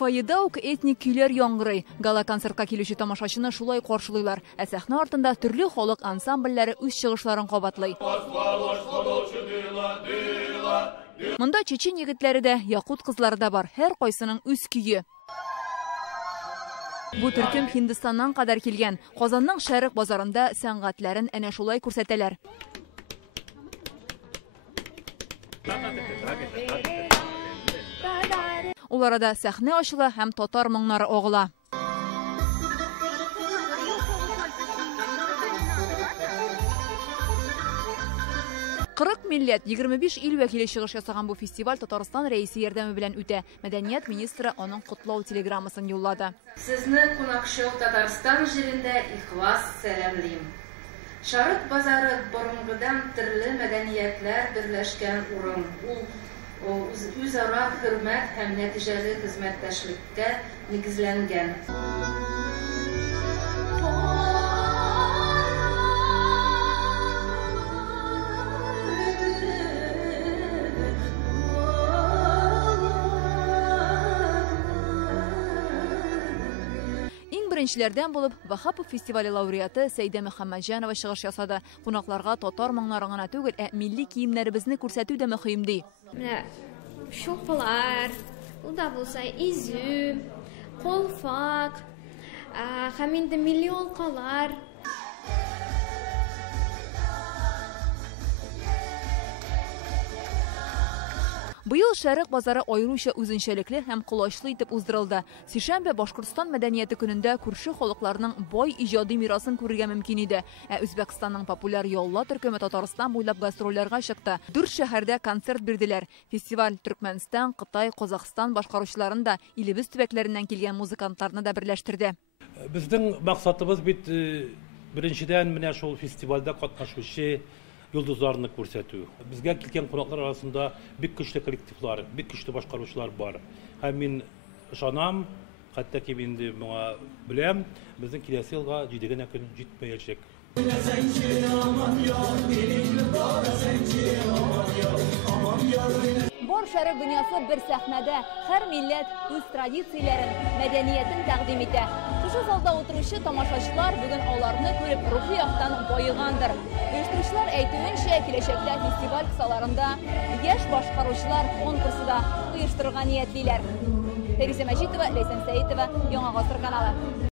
Фойеда ук этник көйләр яңгырый. Гала концертка килүче тамашачыны шулай каршылыйлар. Ә сәхнә артында төрле халык ансамбльләре үз чыгышларын кабатлый. Монда чечен егетләре дә, якут кызлары да бар. Һәр кайсының үз көе. Бу төркем Һиндстаннан кадәр килгән. Казанның Шәрык базарында сәнгатьләрен әнә шулай күрсәтәләр. Ул арада сәхнә ачыла һәм татар моңнары агыла. Кырык милләт, 25 ил вәкиле чыгыш ясаган бу фестиваль Татарстан рәисе ярдәме белән үтә. Мәдәният министры аның котлау телеграммасын юллады. Сезне кунакчыл Татарстан җирендә ихлас сәламлыйм. Шәрык базары борынгыдан төрле мәдәниятләр берләшкән урын. Ул үзара хөрмәт һәм нәтиҗәле хезмәттәшлеккә нигезләнгән. Беренчеләрдән булып Вахапов фестивале лауреаты Сәйдә Мөхәммәтҗанова чыгыш ясады. Кунакларга татар моңнары гына түгел, милли киемнәребезне күрсәтү дә мөһим ди. Менә шуклар, ул да булса изү, колфак, һәм инде милли алкалар. Быел Шәрык базары аеруча үзенчәлекле һәм кулачлы итеп уздырылды. Сишәмбе Башкортстан мәдәнияте көнендә күрше халыкларның бай иҗади мирасын күрергә мөмкин иде. Үзбәкстанның популяр ялла төркеме Татарстан буйлап гастрольләргә чыкты. 4 шәһәрдә концерт бирделәр. Фестиваль Төркмәнстан, Кытай, Казакстан башкаручыларын да илебез төбәкләреннән килгән музыкантларны да берләштерде. Безнең максатыбыз бит беренчедән менә шул фестивальдә катнашучы йолдызларны күрсәтү. Безгә килгән кунаклар арасында бик көчле коллективлар, бик көчле башкаручылар бар. Һәм мин ышанам, хәтта ки инде моңа беләм, безнең киләсе елга 7 генә көн җитмәячәк. Бар Шәрык дөньясы бер сәхнәдә, һәр милләт үз традицияләрен, мәдәниятен тәкъдим итә. Шушы залда утыручы тамашачылар бүген аларны күреп рухи яктан байыгандыр. Оештыручылар әйтүенчә, киләчәктә фестиваль кысаларында яшь башкаручылар конкурсы да оештырырга ниятлиләр. Фәризә Мәҗитова, Ләйсән Сәетова, Яңа Гасыр каналы.